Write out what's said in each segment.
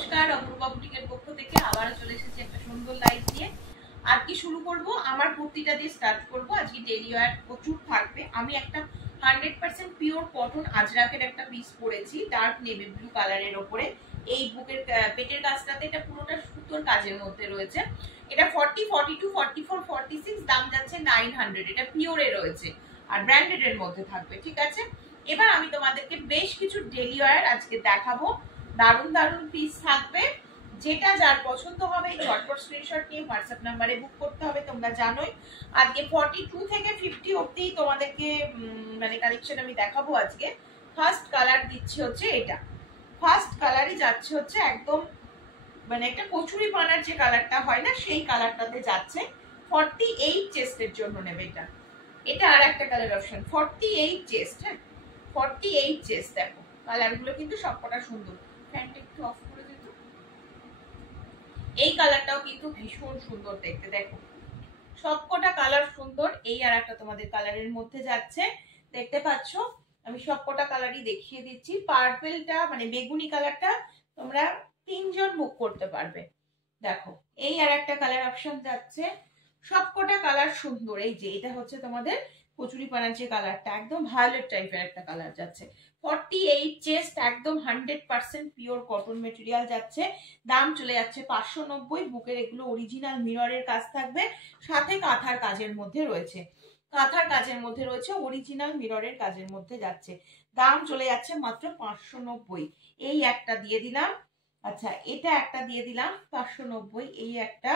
নমস্কার, অপূর্বা বুটিকের পক্ষ থেকে আবারও চলে এসেছি একটা সুন্দর লাইভ নিয়ে। আর কি শুরু করব, আমার কুর্তিটা দিয়ে স্টার্ট করব। আজকে ডেইলি ওয়্যার প্রচুর থাকবে। আমি একটা 100% পিওর কটন আজরাকের একটা পিস পরেছি, ডার্ক নেভি ব্লু কালারের ওপরে। এই বুকের পেটের কাজটাতে এটা পুরোটা সুতোর কাজের মধ্যে রয়েছে। এটা 40, 42, 44, 46, দাম যাচ্ছে 900। এটা পিওরে রয়েছে আর ব্র্যান্ডেড এর মধ্যে থাকবে, ঠিক আছে। এবার আমি তোমাদেরকে বেশ কিছু ডেইলি ওয়্যার আজকে দেখাবো। দারুণ দারুণ পিস থাকবে, যেটা যার পছন্দ হবে ঝটপট স্ক্রিনশট নিয়ে হোয়াটসঅ্যাপ নাম্বারে বুক করতে হবে। তোমরা জানোই আজকে 42 থেকে 50 অবধি তোমাদেরকে মানে কালেকশন আমি দেখাবো আজকে। ফার্স্ট কালার দিচ্ছি হচ্ছে এটা, ফার্স্ট কালারই যাচ্ছে হচ্ছে একদম মানে একটা কচুরি পানার যে কালারটা হয় না, সেই কালারটাতে যাচ্ছে। 48 চেস্টের জন্য নেবে এটা। এটা আর একটা কালার অপশন, 48 চেস্ট। হ্যাঁ, 48 চেস্ট। দেখো কালারগুলো কিন্তু সবকটা সুন্দর। ফ্যানটা একটু অফ করে দিত। এই কালারটাও কিন্তু ভীষণ সুন্দর দেখতে, দেখো সবকটা কালার সুন্দর। এই আর একটা তোমাদের কালারের মধ্যে যাচ্ছে, দেখতে পাচ্ছ। আমি সবকটা কালারই দেখিয়ে দিচ্ছি। পার্পলটা মানে বেগুনি কালারটা তোমরা 3 জন বুক করতে পারবে। দেখো এই আর একটা কালার অপশন যাচ্ছে, সবকটা কালার সুন্দর। এই যে এটা হচ্ছে তোমাদের কচুরি পানার যে কালারটা, একদম ভায়োলেট টাইপের একটা কালার যাচ্ছে। 48 চেস্ট, একদম 100% পিওর কটন মেটেরিয়াল যাচ্ছে। দাম চলে যাচ্ছে 590। বুকের এগুলো অরিজিনাল মিররের কাজ থাকবে, সাথে কাঁথার কাজের মধ্যে রয়েছে। কাঁথার কাজের মধ্যে রয়েছে, অরিজিনাল মিররের কাজের মধ্যে যাচ্ছে। দাম চলে যাচ্ছে মাত্র 590। এই একটা দিয়ে দিলাম। আচ্ছা, এটা একটা দিয়ে দিলাম 590। এই একটা,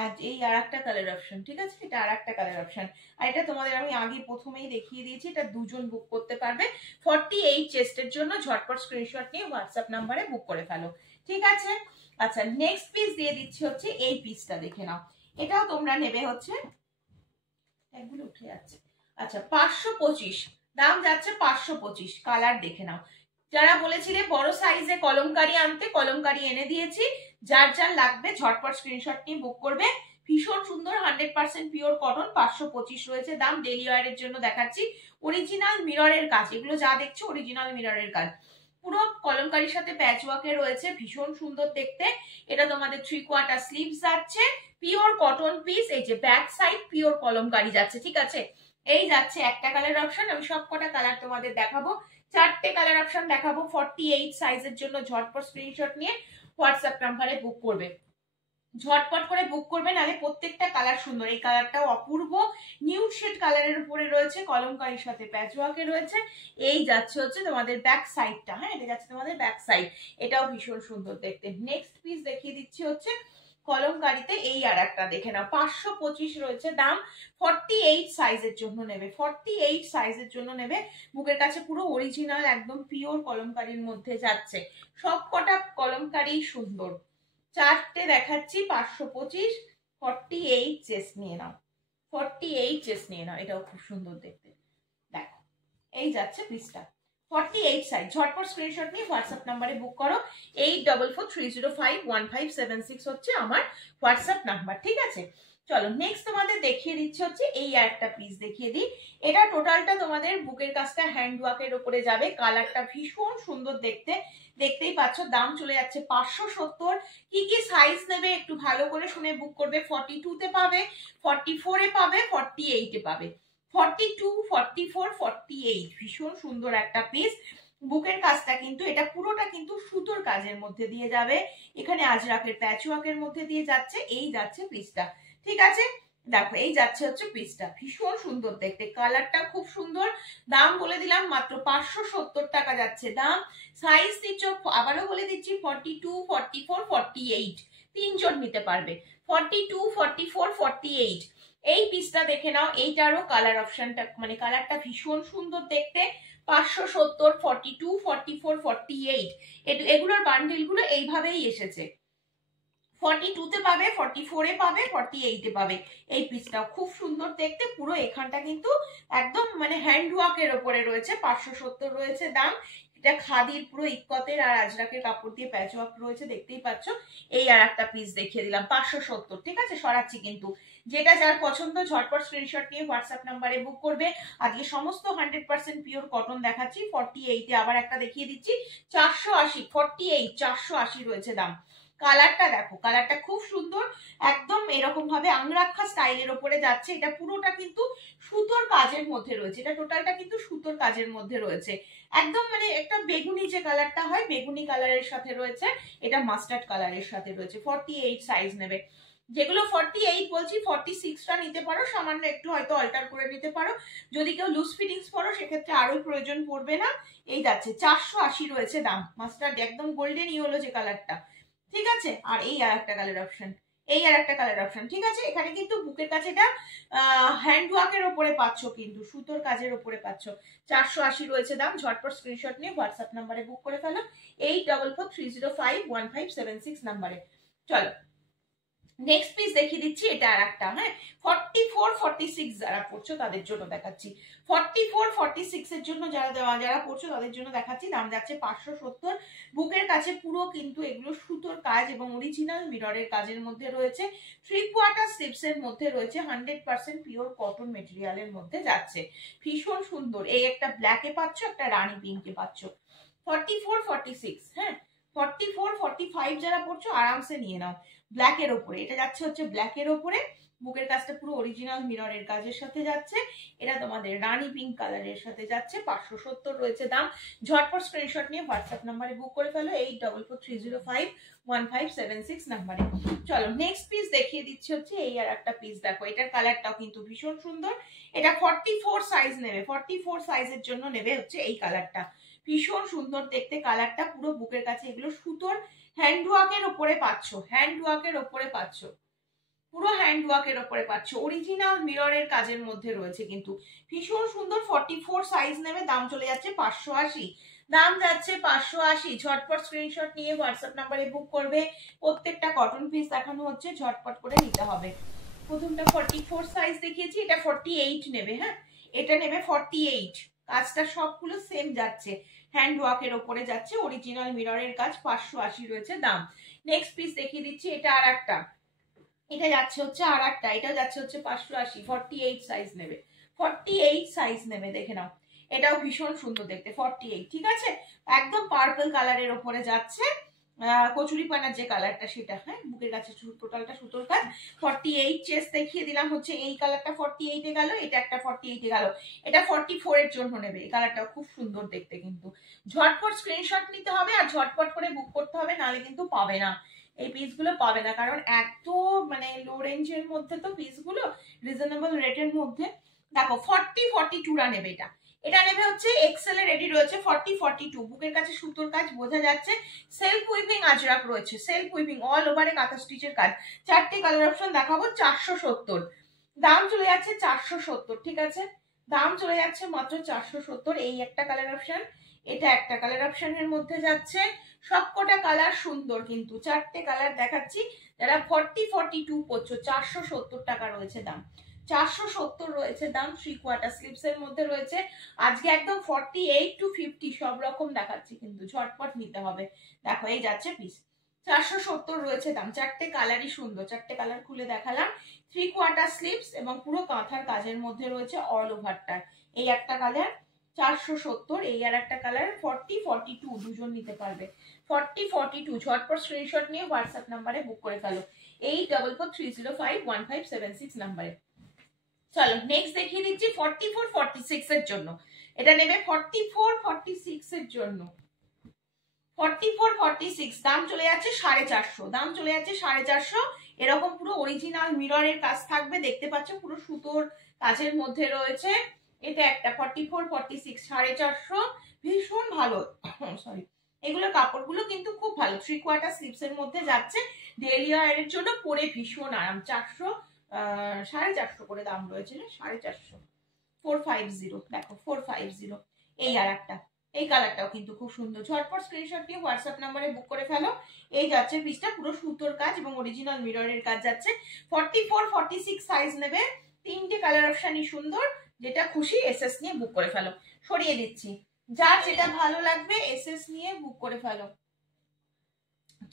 আর এই আর একটা কালার অপশন, ঠিক আছে। এটা আর একটা কালার অপশন। আর এটা তোমাদের আমি আগে প্রথমেই দেখিয়ে দিয়েছি, এটা 2 জন বুক করতে পারবে। 48 চেস্টের জন্য ঝটপট স্ক্রিনশট নিয়ে হোয়াটসঅ্যাপ নাম্বারে বুক করে ফেলো, ঠিক আছে। আচ্ছা, নেক্সট পিস দিয়ে দিচ্ছি হচ্ছে এই পিসটা, দেখে নাও। এটাও তোমরা নেবে হচ্ছে, এগুলো উঠে যাচ্ছে। আচ্ছা, 525 দাম যাচ্ছে। 525 কালার দেখে নাও। যারা বলেছিলে বড় সাইজে কলমকারি আনতে, কলমকারি এনে দিয়েছি। যার যার লাগবে ঝটপট স্ক্রিনশট নিয়ে বুক করবে। ভীষণ সুন্দর 100% পিওর কটন, 525 রয়েছে দাম। ডেইলি ওয়্যারের জন্য দেখাচ্ছি। অরিজিনাল মিররের কাজ, এগুলো যা দেখছো অরিজিনাল মিররের কাজ। পুরো কলমকারির সাথে প্যাচওয়ার্কে রয়েছে, ভীষণ সুন্দর দেখতে। এটা তোমাদের 3/4 স্লিভস যাচ্ছে, পিওর কটন পিস। এই যে ব্যাক সাইড পিওর কলমকারি যাচ্ছে, ঠিক আছে। এই যাচ্ছে একটা কালার অপশন। আমি সবকটা কালার তোমাদের দেখাবো, 4টে কালার অপশন দেখাবো। 48 সাইজের জন্য ঝটপট স্ক্রিনশট নিয়ে হোয়াটসঅ্যাপ নাম্বারে বুক করবে। ঝটপট করে বুক করবে, নাহলে প্রত্যেকটা কালার সুন্দর। এই কালারটাও অপূর্ব নিউড শেড কালারের উপরে রয়েছে, কলমকারির সাথে প্যাচওয়ার্কে রয়েছে। এই যাচ্ছে হচ্ছে তোমাদের ব্যাক সাইডটা। হ্যাঁ, এটা যাচ্ছে তোমাদের ব্যাক সাইড। এটাও ভীষণ সুন্দর দেখতে। নেক্সট পিস দেখিয়ে দিচ্ছি হচ্ছে কলমকারিতে। এই আর একটা দেখে নাও, 525 রয়েছে দাম। 48 সাইজের জন্য নেবে, 48 সাইজের জন্য নেবে। বুকের কাছে পুরো অরিজিনাল একদম পিওর কলমকারির মধ্যে যাচ্ছে। সবকটা কলমকারি সুন্দর। 4টে দেখাচ্ছি, 525। 48 চেস্ট নিয়ে নাও, 48 চেস্ট নিয়ে নাও। এটাও খুব সুন্দর দেখতে, দেখো এই যাচ্ছে পিসটা। 48 সাইজ। ঝটপট স্ক্রিনশট নিয়ে হোয়াটসঅ্যাপ নাম্বারে বুক করো। 8443051576 হচ্ছে আমার হোয়াটসঅ্যাপ নাম্বার, ঠিক আছে। চলো নেক্সট তোমাদের দেখিয়ে দিচ্ছি হচ্ছে এই একটা পিস দেখিয়ে দিই। এটা টোটালটা তোমাদের বুকের কাজটা হ্যান্ড ওয়ার্কের উপরে যাবে। কালারটা ভীষণ সুন্দর দেখতে, দেখতেই পাচ্ছ। দাম চলে যাচ্ছে 570। কি কি সাইজ নেবে একটু ভালো করে শুনে বুক করবে। 42 তে পাবে, 44 এ পাবে, 48 এ পাবে। 42, 44, 48 ভীষণ সুন্দর একটা পিস। বুকের কাজটা কিন্তু এটা পুরোটা কিন্তু সুতোর কাজের মধ্যে দিয়ে যাবে। এখানে আজরাকের প্যাচওয়ার্কের মধ্যে দিয়ে যাচ্ছে। এই যাচ্ছে পিসটা, ঠিক আছে। দেখো এই যাচ্ছে হচ্ছে পিসটা, ভীষণ সুন্দর দেখতে। কালারটা খুব সুন্দর। দাম বলে দিলাম মাত্র 570 টাকা যাচ্ছে দাম। সাইজ নিচ্ছ আবারও বলে দিচ্ছি, 42, 44, 48 3জন নিতে পারবে। 42, 44, 48 এই পিসটা দেখে নাও। এইটারও কালার অপশনটা মানে কালারটা ভীষণ সুন্দর দেখতে। 570, 42, 44, 48 এগুলোর বান্ডিল গুলো এইভাবেই এসেছে। 42 তে পাবে, 44 এ পাবে, 48 এ পাবে। এই পিসটাও খুব সুন্দর দেখতে। পুরো এখানটা কিন্তু একদম মানে হ্যান্ড ওয়ার্কের ওপরে রয়েছে। 570 রয়েছে দাম। এটা খাদির পুরো ইক্কতের আর আজরাকের কাপড় দিয়ে প্যাচ ওয়ার্ক রয়েছে, দেখতেই পাচ্ছ। এই আর একটা পিস দেখিয়ে দিলাম 570, ঠিক আছে। সরাচ্ছি কিন্তু যেটা যার পছন্দ ঝটপট স্ক্রিনশট নিয়ে হোয়াটসঅ্যাপ নাম্বারে বুক করবে। আজকে সমস্ত 100% পিওর কটন দেখাচ্ছি। 48 আবার একটা দেখিয়ে দিচ্ছি, 480, 48 480 রয়েছে দাম। কালারটা দেখো, কালারটা খুব সুন্দর, একদম এরকম ভাবে আংরাক্ষা স্টাইলের ওপরে যাচ্ছে। এটা পুরোটা কিন্তু সুতোর কাজের মধ্যে রয়েছে, এটা টোটালটা কিন্তু সুতোর কাজের মধ্যে রয়েছে। একদম মানে একটা বেগুনি যে কালারটা হয়, বেগুনি কালারের সাথে রয়েছে, এটা মাস্টার্ড কালারের সাথে রয়েছে। 48 সাইজ নেবে। যেগুলো 48 বলছি, 46টা নিতে পারো, সামান্য একটু হয়তো অল্টার করে নিতে পারো। যদি কেউ লুজ ফিটিংস পরো সেক্ষেত্রে আরো প্রয়োজন পড়বে না। এই যাচ্ছে 480 রয়েছে দাম। মাস্টার্ড একদম গোল্ডেন ইয়েলো যে কালারটা, ঠিক আছে। আর এই আর একটা কালার অপশন, এই আর একটা কালার অপশন, ঠিক আছে। এখানে কিন্তু বুকের কাছে এটা হ্যান্ড ওয়ার্কের ওপরে পাচ্ছ, কিন্তু সুতোর কাজের ওপরে পাচ্ছ। 480 রয়েছে দাম। ঝটপট স্ক্রিনশট নিয়ে হোয়াটসঅ্যাপ নাম্বারে বুক করে ফেলো, 8443051576 নাম্বারে। চলো নেক্সট পিস দেখিয়ে দিচ্ছি, এটা আর একটা, হ্যাঁ 44 46 যারা পড়ছো তাদের জন্য দেখাচ্ছি। 44 46 এর জন্য যারা পড়ছো তাদের জন্য দেখাচ্ছি। দাম যাচ্ছে 570। বুকের কাছে পুরো কিন্তু এগুলো সুতোর কাজ এবং অরিজিনাল মিররের কাজের মধ্যে রয়েছে। 3/4 স্লিপস এর মধ্যে রয়েছে, 100% পিওর কটন মেটেরিয়ালের মধ্যে যাচ্ছে। ভীষণ সুন্দর। এই একটা ব্ল্যাকে পাচ্ছ, একটা রানী পিঙ্কে পাচ্ছ। 44 46, হ্যাঁ 44 45 যারা পড়ছো আরামসে নিয়ে নাও। ব্ল্যাকের ওপরে এটা যাচ্ছে হচ্ছে, ব্ল্যাকের ওপরে বুকের কাজটা পুরো অরিজিনাল মিররের কাজের সাথে যাচ্ছে। এটা তোমাদের রানী পিঙ্ক কালারের সাথে যাচ্ছে। 570 রয়েছে দাম। ঝটপট স্ক্রিনশট নিয়ে হোয়াটসঅ্যাপ নাম্বারে বুক করে ফেলো, 8443051576 নাম্বারে। চলো নেক্সট পিস দেখিয়ে দিচ্ছি হচ্ছে এই আর একটা পিস। দেখো এটার কালারটাও কিন্তু ভীষণ সুন্দর। এটা 44 সাইজ নেবে, 44 সাইজের জন্য নেবে হচ্ছে এই কালারটা। ভীষণ সুন্দর দেখতে কালারটা। পুরো বুকের কাছে এগুলো সুতোর হ্যান্ডওয়ার্কের ওপরে পাচ্ছ, হ্যান্ডওয়ার্কের ওপরে পাচ্ছ, পুরো হ্যান্ডওয়ার্কের ওপরে পাচ্ছ। অরিজিনাল মিররের কাজের মধ্যে রয়েছে কিন্তু। ভীষণ সুন্দর। 44 সাইজ নেবে। দাম চলে যাচ্ছে 580। দাম যাচ্ছে 580। ঝটপট স্ক্রিনশট নিয়ে হোয়াটসঅ্যাপ নাম্বারে বুক করবে। প্রত্যেকটা কটন পিস দেখানো হচ্ছে, ঝটপট করে নিতে হবে। প্রথমটা 44 সাইজ দেখিয়েছি, এটা 48 নেবে, হ্যাঁ এটা নেবে 48। কাজটা সবগুলো সেম যাচ্ছে, হ্যান্ড ওয়ার্কের ওপরে যাচ্ছে, অরিজিনাল মিররের কাজ। 580 রয়েছে দাম। নেক্সট পিস দেখিয়ে দিচ্ছি, এটা আর একটা, এটা যাচ্ছে হচ্ছে আর একটা, এটা যাচ্ছে হচ্ছে 580। 48 সাইজ নেবে, 48 সাইজ নেবে, দেখে নাও। এটাও ভীষণ সুন্দর দেখতে, 48, ঠিক আছে। একদম পার্পল কালারের ওপরে যাচ্ছে, কচুরি পানার যে কালারটা সেটা, হ্যাঁ বুকের কাছে টোটালটা সুতোর কাজ। 48 চেস্ট দেখিয়ে দিলাম হচ্ছে, এই কালারটা 48 এ গেল, এটা একটা 48 এ গেল। এটা 44 এর জন্য নেবে। এই কালারটাও খুব সুন্দর দেখতে কিন্তু। ঝটপট স্ক্রিনশট নিতে হবে আর ঝটপট করে বুক করতে হবে, নাহলে কিন্তু পাবে না, এই পিসগুলো পাবে না। কারণ এত মানে লো রেঞ্জের মধ্যে তো পিসগুলো, রিজনেবল রেটের মধ্যে। দেখো 40 42রা নেবে। এটা এটা নেবে হচ্ছে এক্সেল এ রেডি রয়েছে। 40 42 বুকের কাছে সুতোর কাজ বোঝা যাচ্ছে। সেলফ উইভিং আজরাক রয়েছে, সেলফ উইভিং অল ওভারে কাঁথা স্টিচের কাজ। চারটে কালার অপশন দেখাবো। 470 দাম চলে যাচ্ছে, 470, ঠিক আছে। দাম চলে যাচ্ছে মাত্র 470। এই একটা কালার অপশন, এটা একটা কালার অপশনের মধ্যে যাচ্ছে। সবকটা কালার সুন্দর কিন্তু, চারটে কালার দেখাচ্ছি। যারা 40 42 পড়ছো, 470 টাকা রয়েছে দাম। 470 রয়েছে দাম। 3/4 স্লিপস এর মধ্যে রয়েছে। আজকে একদম 48 to 50 সব রকম দেখাচ্ছি কিন্তু, ঝটপট নিতে হবে। দেখো এই যাচ্ছে পিস, 470 রয়েছে দাম। চারটে কালারই সুন্দর, চারটে কালার খুলে দেখালাম। 3/4 স্লিপস এবং পুরো কাঁথার কাজের মধ্যে রয়েছে অল ওভারটা। এই একটা কালার 470, এই আর একটা কালার 40 42, দুজন নিতে পারবে। 40 42 ঝটপট স্ক্রিনশট নিয়ে হোয়াটসঅ্যাপ নাম্বারে বুক করে ফেলো, 8443051576 নাম্বারে। চলো নেক্সট দেখিয়ে দিচ্ছি 44 46 এর জন্য। এটা নেবে 44 46 এর জন্য। 44 46 দাম চলে যাচ্ছে 450। দাম চলে যাচ্ছে 450। এরকম পুরো অরিজিনাল মিররের কাজ থাকবে, দেখতে পাচ্ছ পুরো সুতোর কাজের মধ্যে রয়েছে। এটা একটা 44 46 450, ভীষণ ভালো। সরি, এগুলোর কাপড়গুলো কিন্তু খুব ভালো। 3/4 স্লিপস এর মধ্যে যাচ্ছে, ডেইলি ওয়্যারের জন্য পরে ভীষণ আরাম। 400 450 করে দাম রয়েছে, 450। 450 দেখো 450। এই আর একটা, এই কালারটাও কিন্তু খুব সুন্দর। ঝটপট স্ক্রিনশট নিয়ে হোয়াটসঅ্যাপ নাম্বারে বুক করে ফেলো। এই যাচ্ছে পিসটা, পুরো সুতোর কাজ এবং অরিজিনাল মিররের কাজ যাচ্ছে। 44 46 সাইজ নেবে। তিনটে কালার অপশনই সুন্দর, যেটা খুশি এসএস নিয়ে বুক করে ফেলো। সরিয়ে দিচ্ছি, যার যেটা ভালো লাগবে এসএস নিয়ে বুক করে ফেলো।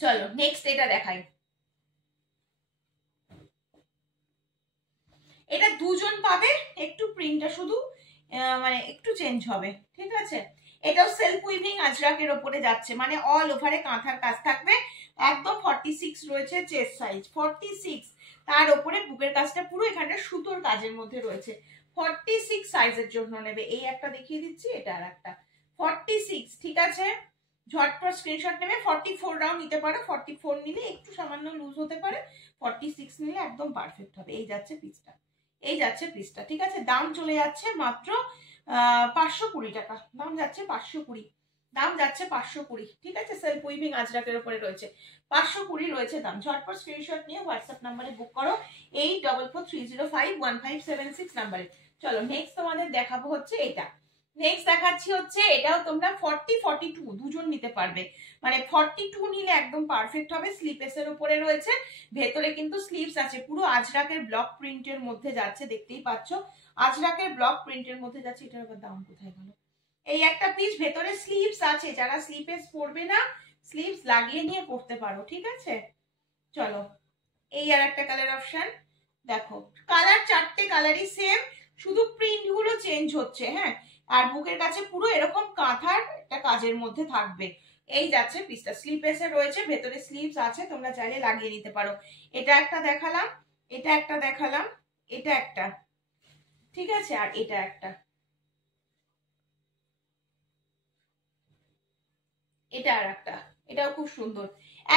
চলো নেক্সট এটা দেখাই। এটা দুজন পাবে, একটু প্রিন্টটা শুধু মানে একটু চেঞ্জ হবে, ঠিক আছে। এটাও সেলফ উইভিং আজরাকের ওপরে যাচ্ছে, মানে অল ওভারে কাঁথার কাজ থাকবে, একদম 46 রয়েছে চেস্ট সাইজ, 46, তার ওপরে বুকের কাজটা পুরো এখানে সুতোর কাজের মধ্যে রয়েছে। 46 সাইজের জন্য নেবে। এই একটা দেখিয়ে দিচ্ছি, এটা আর একটা 46, ঠিক আছে। ঝটপট স্ক্রিনশট নেবে। 44 রাও নিতে পারো, 44 নিলে একটু সামান্য লুজ হতে পারে, 46 নিলে একদম পারফেক্ট হবে। এই যাচ্ছে পিসটা, এই যাচ্ছে পিসটা, ঠিক আছে। দাম চলে যাচ্ছে মাত্র 520 টাকা, দাম যাচ্ছে 520, দাম যাচ্ছে 520, ঠিক আছে। সেলফ উইভিং আজরাকের উপরে রয়েছে, 520 রয়েছে দাম। ঝটপট স্ক্রিনশট নিয়ে হোয়াটসঅ্যাপ নাম্বারে বুক করো 8443051576 নাম্বারে। চলো নেক্সট তোমাদের দেখাবো হচ্ছে এটা। নেক্সট দেখাচ্ছি হচ্ছে, এটাও তোমরা 40-42 দুজন নিতে পারবে, মানে 42 নিলে একদম পারফেক্ট হবে। স্লিপেসের উপরে রয়েছে, ভেতরে কিন্তু স্লিভস আছে, পুরো আজরাকের ব্লক প্রিন্টের মধ্যে যাচ্ছে, দেখতেই পাচ্ছ আজরাকের ব্লক প্রিন্টের মধ্যে যাচ্ছে। এটার আবার দাম কোথায় গেল? এই একটা পিস, ভেতরে স্লিভস আছে, যারা স্লিপেস পরবে না স্লিভস লাগিয়ে নিয়ে পরতে পারো, ঠিক আছে। চলো এই আর একটা কালার অপশন দেখো, কালার চারটে কালারই সেম, শুধু প্রিন্ট গুলো চেঞ্জ হচ্ছে, হ্যাঁ। আর বুকের কাছে পুরো এরকম কাঁথার একটা কাজের মধ্যে থাকবে। এই যাচ্ছে পিসটা, স্লিপেসে রয়েছে, ভেতরে স্লিভস আছে, তোমরা চাইলে লাগিয়ে নিতে পারো। এটা একটা দেখালাম, এটা একটা দেখালাম, এটা একটা, ঠিক আছে, আর এটা একটা, এটা আর একটা, এটাও খুব সুন্দর।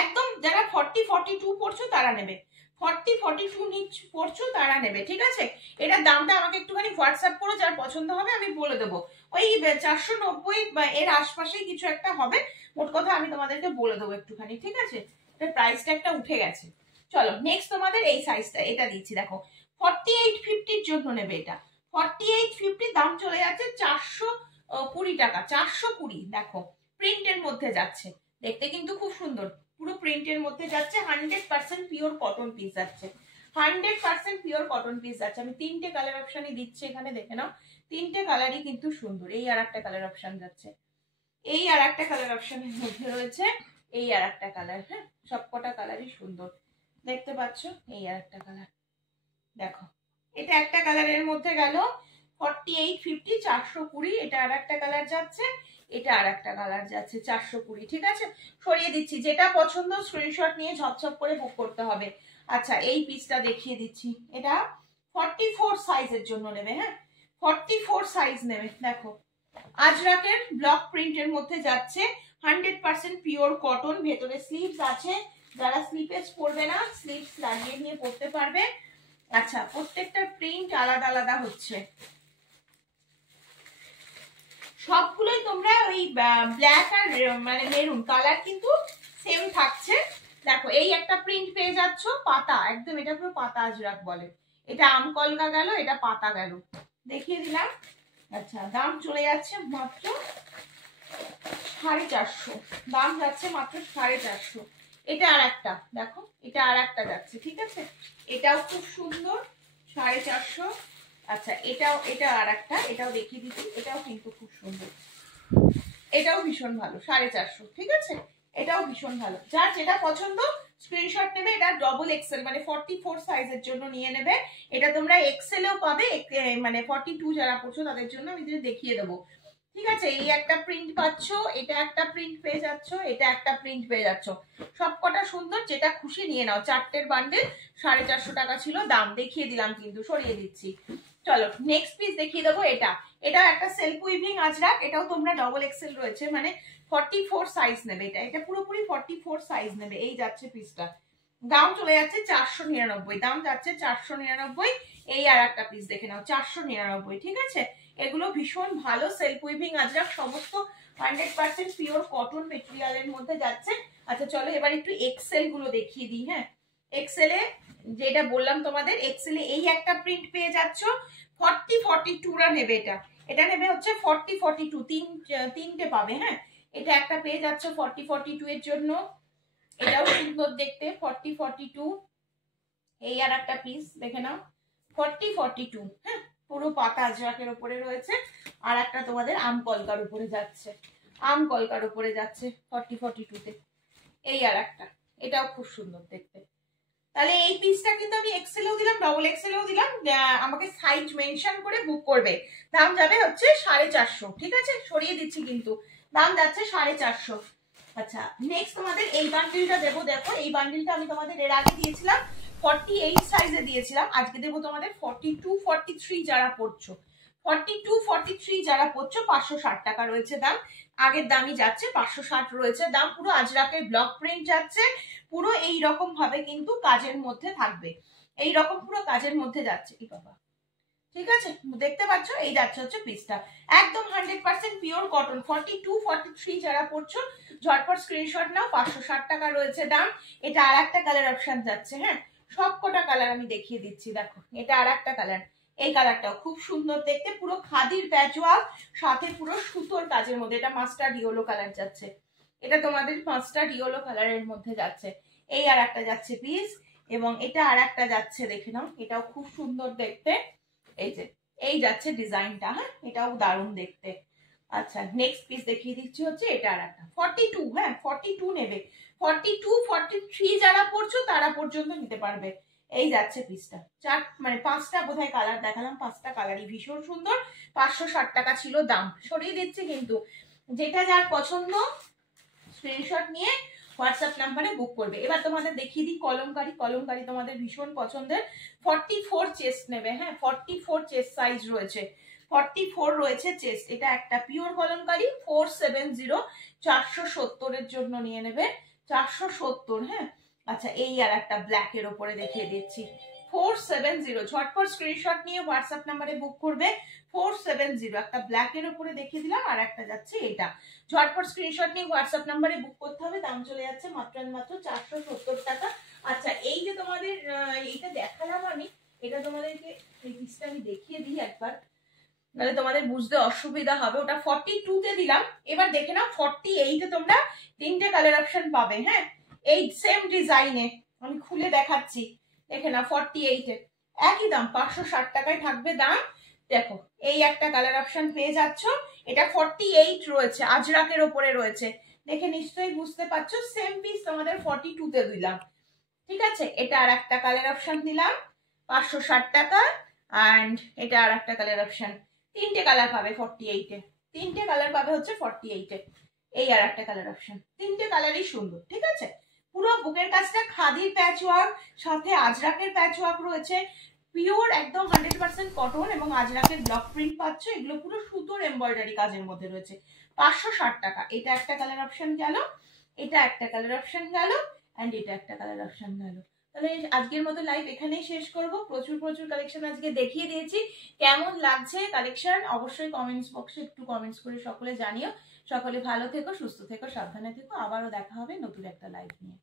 একদম যারা 40-42 পড়ছো তারা নেবে, 40-42 পড়ছো তারা নেবে, ঠিক আছে। এটার দামটা আমাকে একটুখানি হোয়াটসঅ্যাপ করো, যার পছন্দ হবে আমি বলে দেবো। ওই 490 বা এর আশপাশেই কিছু একটা হবে, মোট কথা আমি তোমাদেরকে বলে দেবো একটুখানি, ঠিক আছে। এটার প্রাইসটা একটা উঠে গেছে। চলো নেক্সট তোমাদের এই সাইজটা, এটা দিচ্ছি দেখো, 4850-র জন্য নেবে এটা, 4850, দাম চলে যাচ্ছে 420 টাকা, 420, দেখো প্রিন্টের মধ্যে যাচ্ছে, দেখতে কিন্তু খুব সুন্দর, পুরো প্রিন্টের মধ্যে যাচ্ছে, 100% পিওর কটন পিস যাচ্ছে, 100% পিওর কটন পিস যাচ্ছে। আমি তিনটে কালার অপশনই দিচ্ছি এখানে, দেখে নাও, তিনটে কালারই কিন্তু সুন্দর। এই আর একটা কালার অপশন যাচ্ছে, এই আর একটা কালার অপশনের মধ্যে রয়েছে, এই আর একটা কালার, হ্যাঁ, সবকটা কালারই সুন্দর, দেখতে পাচ্ছ। এই আর একটা কালার দেখো, এটা একটা কালারের মধ্যে গেল 4850, 420, এটা আর একটা কালার যাচ্ছে, এটা আর একটা কালার যাচ্ছে 420, ঠিক আছে। সরিয়ে দিচ্ছি, যেটা পছন্দ স্ক্রিনশট নিয়ে ঝপঝপ করে বুক করতে হবে। আচ্ছা এই পিসটা দেখিয়ে দিচ্ছি, এটা 44 সাইজের জন্য নেবে, হ্যাঁ, 44 সাইজ নেবে। দেখো আজরাকের ব্লক প্রিন্টের মধ্যে যাচ্ছে, 100% পিওর কটন, ভেতরে স্লিভস আছে, যারা স্লিপেস পরবে না স্লিভস লাগিয়ে নিয়ে পরতে পারবে। আচ্ছা প্রত্যেকটা প্রিন্ট আলাদা আলাদা হচ্ছে, সবগুলোই তোমরা ওই ব্ল্যাক আর মানে মেরুন কালার কিন্তু সেম থাকছে। দেখো এই একটা প্রিন্ট পেয়ে যাচ্ছ, পাতা একদম, এটা পুরো পাতা আজরাক বলে, এটা আম কলকা গেল, এটা পাতা গেল, দেখিয়ে দিলাম। আচ্ছা দাম চলে যাচ্ছে মাত্র 450, দাম যাচ্ছে মাত্র 450। এটা আর একটা দেখো, এটা আর একটা যাচ্ছে, ঠিক আছে, এটাও খুব সুন্দর, 450। আচ্ছা এটাও, এটা আর একটা, এটাও দেখিয়ে দিচ্ছি, এটাও কিন্তু খুব সুন্দর, এটাও ভীষণ ভালো, 450, ঠিক আছে, এটাও ভীষণ ভালো। যার যেটা পছন্দ স্ক্রিনশট নেবে, এটা ডবল এক্সেল মানে 44 সাইজের জন্য নিয়ে নেবে। এটা তোমরা এক্সেলেও পাবে, মানে 42 যারা পড়ছো তাদের জন্য আমি দেখিয়ে দেবো, ঠিক আছে। এই একটা প্রিন্ট পাচ্ছ, এটা একটা প্রিন্ট পেয়ে যাচ্ছ, এটা একটা প্রিন্ট পেয়ে যাচ্ছ, সবকটা সুন্দর, যেটা খুশি নিয়ে নাও। চারটের বান্ডেল 450 টাকা ছিল দাম, দেখিয়ে দিলাম কিন্তু, সরিয়ে দিচ্ছি। চলো নেক্সট পিস দেখিয়ে দেবো, এটা, এটা একটা সেলফ উইভিং আজরাক, এটাও তোমরা ডবল এক্সেল রয়েছে, মানে 44 সাইজ নেবে, এটা এটা পুরোপুরি 44 সাইজ নেবে। এই যাচ্ছে পিসটা, দাম চলে যাচ্ছে 499, দাম যাচ্ছে 499। এই আর একটা পিস দেখে নাও, 499, ঠিক আছে। এগুলো ভীষণ ভালো সেলফ উইভিং আজরাক, সমস্ত 100% পিওর কটন মেটেরিয়ালের মধ্যে যাচ্ছে। আচ্ছা চলো এবার একটু এক্সেল গুলো দেখিয়ে দিই, হ্যাঁ। এক্সেলে যেটা বললাম তোমাদের, এক্সেলে এই একটা প্রিন্ট পেয়ে যাচ্ছ, 40-42 রা নেবে, এটা এটা নেবে হচ্ছে 40-42, তিনটে পাবে, হ্যাঁ। এটা একটা পেয়ে যাচ্ছ 40-42 এর জন্য, এটাও সুন্দর দেখতে, 40-42। এই আর একটা পিস দেখে নাও, 40-42, হ্যাঁ, পুরো পাতা আজরাকের উপরে রয়েছে। আর একটা তোমাদের আম কলকার উপরে যাচ্ছে, আম কলকার উপরে যাচ্ছে 40-42 তে। এই আর একটা, এটাও খুব সুন্দর দেখতে। তাহলে এই পিসটা কিন্তু আমি এক্সেলেও দিলাম, ডবল এক্সেলেও দিলাম, আমাকে সাইজ মেনশন করে বুক করবে। দাম যাবে হচ্ছে 450, ঠিক আছে, সরিয়ে দিচ্ছি কিন্তু দাম যাচ্ছে 450। আচ্ছা নেক্সট তোমাদের এই বান্ডিলটা দেবো। দেখো এই বান্ডিলটা আমি তোমাদের এর আগে দিয়েছিলাম 48 সাইজে দিয়েছিলাম, আজকে দেবো তোমাদের 42 43 যারা পড়ছো, 42 43 যারা পড়ছো 560 টাকা রয়েছে দাম। আগের দামই যাচ্ছে, 560 রয়েছে দাম। পুরো আজরাকের ব্লক প্রিন্ট যাচ্ছে, পুরো এই রকম ভাবে কিন্তু কাজের মধ্যে থাকবে, এই রকম পুরো কাজের মধ্যে যাচ্ছে। কি বাবা, ঠিক আছে, দেখতে পাচ্ছ এই যাচ্ছে হচ্ছে পিসটা, একদম 100% পিওর কটন। 42 43 যারা পড়ছো ঝটপট স্ক্রিনশট নাও, 560 টাকা রয়েছে দাম। এটা আর একটা কালার অপশন যাচ্ছে, হ্যাঁ সব কটা কালার আমি দেখিয়ে দিচ্ছি। দেখো এটা আর একটা কালার, এই কালারটাও খুব সুন্দর দেখতে, পুরো খাদির প্যাচওয়ার্ক সাথে পুরো সুতোর কাজের মধ্যে। এটা মাস্টার্ড ইয়েলো কালার যাচ্ছে, এটা তোমাদের মাস্টার্ড ইয়েলো কালারের মধ্যে যাচ্ছে। এই আর একটা যাচ্ছে পিস, এবং এটা আর একটা যাচ্ছে, দেখে নাও এটাও খুব সুন্দর দেখতে। এই যে এই যাচ্ছে ডিজাইনটা, হ্যাঁ এটাও দারুণ দেখতে। আচ্ছা নেক্সট পিস দেখিয়ে দিচ্ছি হচ্ছে এটা আর একটা 42, হ্যাঁ 42 নেবে, 42 43 যারা পড়ছো তারা পর্যন্ত নিতে পারবে। এই যাচ্ছে পিসটা, চার মানে 5টা বোধহয় কালার দেখালাম, 5টা কালারই ভীষণ সুন্দর। 560 টাকা ছিল দাম, সরিয়ে দিচ্ছি কিন্তু। যেটা যার পছন্দ স্ক্রিনশট নিয়ে হোয়াটসঅ্যাপ নাম্বারে বুক করবে। এবার তোমাদের দেখিয়ে দিই কলমকারি, কলমকারি তোমাদের ভীষণ পছন্দের। 44 চেস্ট নেবে, হ্যাঁ 44 চেস্ট সাইজ রয়েছে, 44 রয়েছে চেস্ট। এটা একটা পিওর কলমকারি 470, 470 এর জন্য নিয়ে নেবে, 470, হ্যাঁ। আচ্ছা এই আর একটা ব্ল্যাক এর উপরে দেখিয়ে দিচ্ছি 470, ঝটপট স্ক্রিনশট নিয়ে হোয়াটসঅ্যাপ নাম্বারে বুক করবে। 470 একটা ব্ল্যাক এর উপরে দেখিয়ে দিলাম, আর একটা যাচ্ছে এটা, ঝটপট স্ক্রিনশট নিয়ে হোয়াটসঅ্যাপ নাম্বারে বুক করতে হবে। দাম চলে যাচ্ছে মাত্র মাত্র 470 টাকা। আচ্ছা এই যে তোমাদের এইটা দেখালাম আমি, এটা তোমাদেরকে এই পিসটা আমি দেখিয়ে দিই একবার, নাহলে তোমাদের বুঝতে অসুবিধা হবে। ওটা 42 তে দিলাম, এবার দেখে নাও 48 এ তোমরা 3টে কালার অপশন পাবে, হ্যাঁ এই সেম ডিজাইনে আমি খুলে দেখাচ্ছি। দেখে নাও 48 এ একই দাম, 560 টাকায় থাকবে দাম। দেখো এই একটা কালার অপশন পেয়ে যাচ্ছ, এটা 48 রয়েছে, আজরাকের ওপরে রয়েছে, দেখে নিশ্চয়ই বুঝতে পারছো। সেম পিস তোমাদের 42 তে দিলাম, ঠিক আছে। এটা আর একটা কালার অপশন দিলাম 560 টাকা, অ্যান্ড এটা আর একটা কালার অপশন, 3টে কালার পাবে 48 এ, 3টে কালার পাবে হচ্ছে 48 এ। এই আর একটা কালার অপশন, 3টে কালারই সুন্দর, ঠিক আছে। পুরো বুকের কাজটা খাদির প্যাচওয়ার্ক সাথে আজরাকের প্যাচওয়ার্ক রয়েছে, পিওর একদম 100% কটন এবং আজরাকের ব্লক প্রিন্ট পাচ্ছ। এগুলো পুরো সুতোর এমব্রয়ডারি কাজের মধ্যে রয়েছে, 560 টাকা। এটা একটা কালার অপশন গেল, এটা একটা কালার অপশন গেল, এন্ড এটা একটা কালার অপশন গেল। তাহলে আজকের মতো লাইভ এখানেই শেষ করব। প্রচুর প্রচুর কালেকশন আজকে দেখিয়ে দিয়েছি, কেমন লাগছে কালেকশন অবশ্যই কমেন্টস বক্সে একটু কমেন্টস করে সকলে জানিও। সকলে ভালো থেকো, সুস্থ থেকো, সাবধানে থেকো, আবারও দেখা হবে নতুন একটা লাইভ নিয়ে।